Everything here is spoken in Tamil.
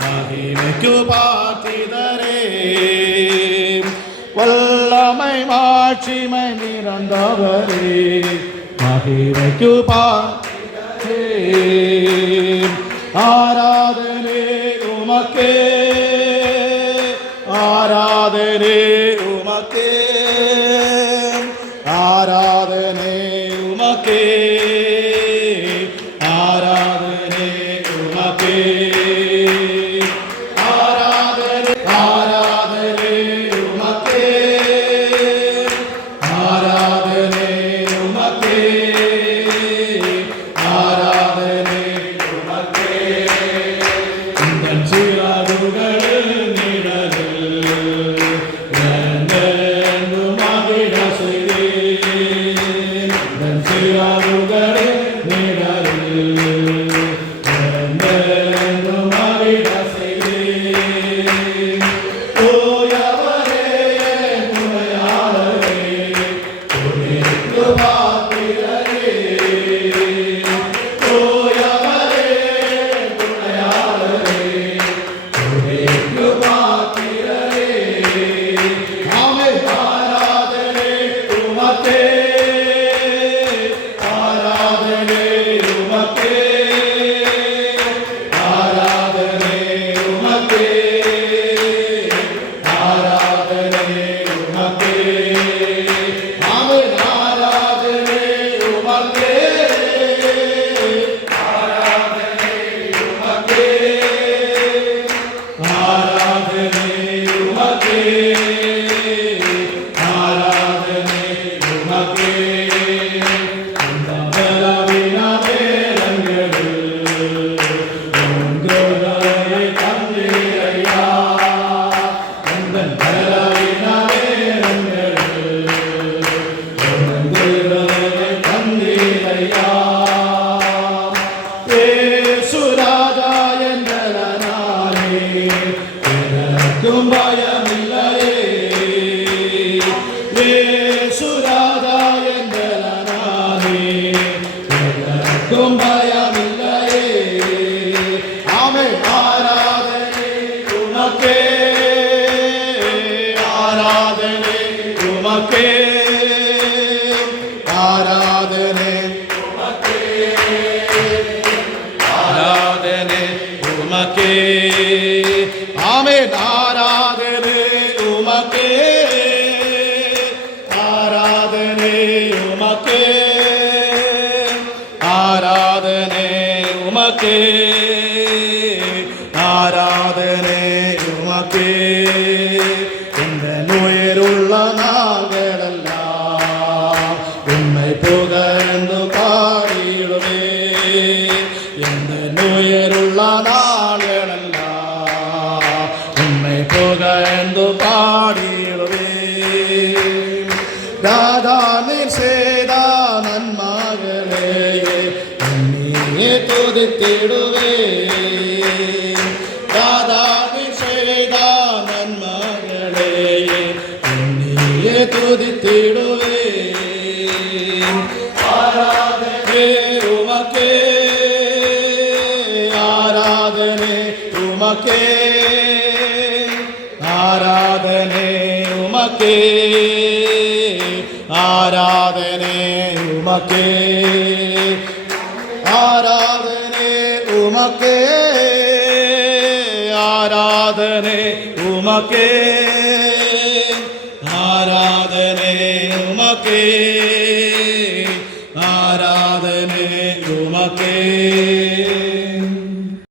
மகிமைக்கு பாத்திரரே வல்லமை மாட்சிமை நிறந்தவரே மகிமைக்கு பாத்திரரே ஆராதனை உமக்கே ஆராதனை உமக்கே ஆராதனை உமக்கே ஆராதனை உமக்கே ஆராதனை ஆராதனை உமக்கே ஆராதனை உமக்கே ஆராதனை உமக்கே உந்தன் சிறகுகளில் நிழலில் என்றென்று மகிழ செய்தேன் உந்தன் சிறகுகளில் நிழலில் என்றென்று மகிழ செய்தேன் தூயவரே என் துணையாளரே துதிக்கு பாத்திரரே தூயவரே என் துணையாளரே துதிக்கு பாத்திரரே ஆமென் ஆராதனை உமக்கே ஆராதனை உமக்கே ஆராதனை உமக்கே ஆராதனை உமக்கே ஆமென் ஆராதனை உமக்கே ஆராதனை உமக்கே ஆராதனை உமக்கே ஆராதனை உமக்கே அந்த பலவீன நேரங்களில் உங்களை தந்தீரையா அந்த பலவீன நேரங்களில் உங்களை தந்தீரையா ஏசுராஜா என்றனாலே எனக்கும் பயமில்லையே ஏசுராஜா என்றனாலே எனக்கும் பயமில்லையே ஆமென் ஆராதனை உமக்கே ஆராதனை உமக்கே ஆராதனை உமக்கே ஆராதனை உமக்கே ஆமென் ஆராதனை உமக்கே ஆராதனை உமக்கே ஆராதனை உமக்கே ஆராதனை உமக்கே இந்த நுயருள்ள நாள்களெல்லாம் உம்மை புகழ்ந்து பாடிடுவே இந்த நுயருள்ள நாள்களெல்லாம் உம்மை புகழ்ந்து பாடிடுவே ராதா நீர் செய்த நன்மகளே நீயே துதித்திடுவே ராதா நீர் செய்த நன்மகளே நீயே துதித்திடுவே ஆராதனை உமக்கே ஆராதனை உமக்கே ஆராதனை உமக்கே ஆராதனை உமக்கே ஆராதனை உமக்கே ஆராதனை உமக்கே ஆராதனை உமக்கே